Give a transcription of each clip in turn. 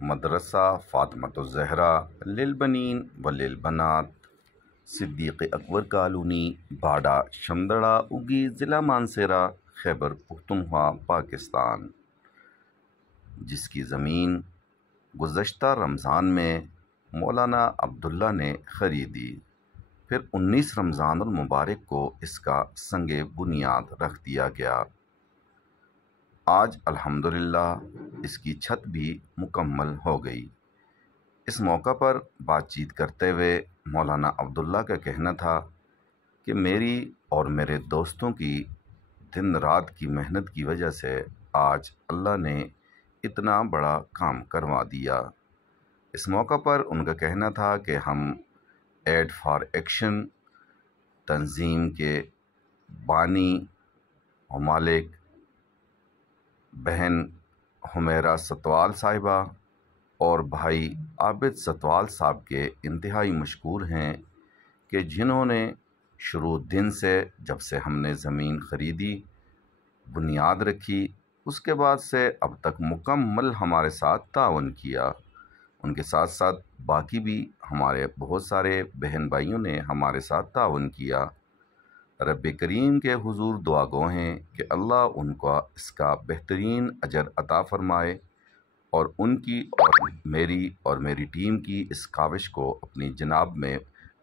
مدرسہ فاطمۃ الزہرا للبنین و للبنات، صدیق اکبر کالونی، باڑہ شمدڑہ اگی، ضلع مانسہرہ، خیبر پختونخوا، پاکستان، جس کی زمین گزشتہ رمضان میں مولانا عبداللہ نے خریدی، پھر 19 رمضان المبارک کو اس کا سنگ بنیاد رکھ دیا گیا۔ آج الحمدللہ اس کی چھت بھی مکمل ہو گئی۔ اس موقع پر بات چیت کرتے ہوئے مولانا عبداللہ کا کہنا تھا کہ میری اور میرے دوستوں کی دن رات کی محنت کی وجہ سے آج اللہ نے اتنا بڑا کام کروا دیا۔ اس موقع پر ان کا کہنا تھا کہ ہم ایڈ فار ایکشن تنظیم کے بانی و مالک بہن حمیرہ ستوال صاحبہ اور بھائی عابد ستوال صاحب کے انتہائی مشکور ہیں کہ جنہوں نے شروع دن سے، جب سے ہم نے زمین خریدی، بنیاد رکھی، اس کے بعد سے اب تک مکمل ہمارے ساتھ تعاون کیا۔ ان کے ساتھ ساتھ باقی بھی ہمارے بہت سارے بہن بھائیوں نے ہمارے ساتھ تعاون کیا۔ رب کریم کے حضور دعا گو ہیں کہ اللہ ان کو اس کا بہترین اجر عطا فرمائے اور ان کی اور میری ٹیم کی اس کاوش کو اپنی جناب میں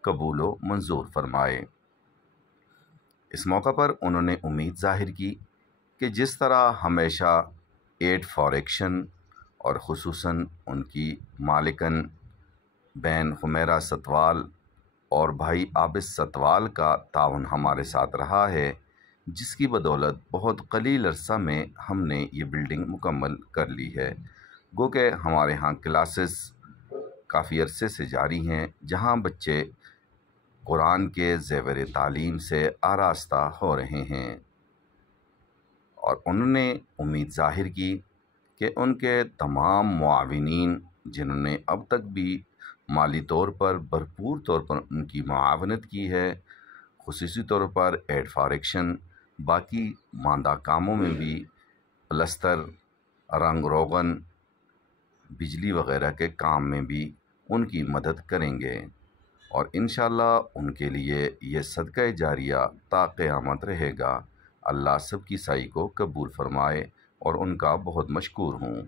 قبول و منظور فرمائے۔ اس موقع پر انہوں نے امید ظاہر کی کہ جس طرح ہمیشہ ایڈ فار ایکشن اور خصوصاً ان کی مالکن بہن حمیرہ ستوال اور بھائی عابد ستوال کا تعاون ہمارے ساتھ رہا ہے، جس کی بدولت بہت قلیل عرصہ میں ہم نے یہ بلڈنگ مکمل کر لی ہے۔ گو کہ ہمارے ہاں کلاسز کافی عرصے سے جاری ہیں، جہاں بچے قرآن کے زیور تعلیم سے آراستہ ہو رہے ہیں، اور انہوں نے امید ظاہر کی کہ ان کے تمام معاونین جنہوں نے اب تک بھی مالی طور پر بھرپور طور پر ان کی معاونت کی ہے، خصوصی طور پر ایڈ فار ایکشن باقی ماندہ کاموں میں بھی، پلستر، رنگ روغن، بجلی وغیرہ کے کام میں بھی ان کی مدد کریں گے، اور انشاءاللہ ان کے لیے یہ صدقہ جاریہ تا قیامت رہے گا۔ اللہ سب کی سعی کو قبول فرمائے اور ان کا بہت مشکور ہوں۔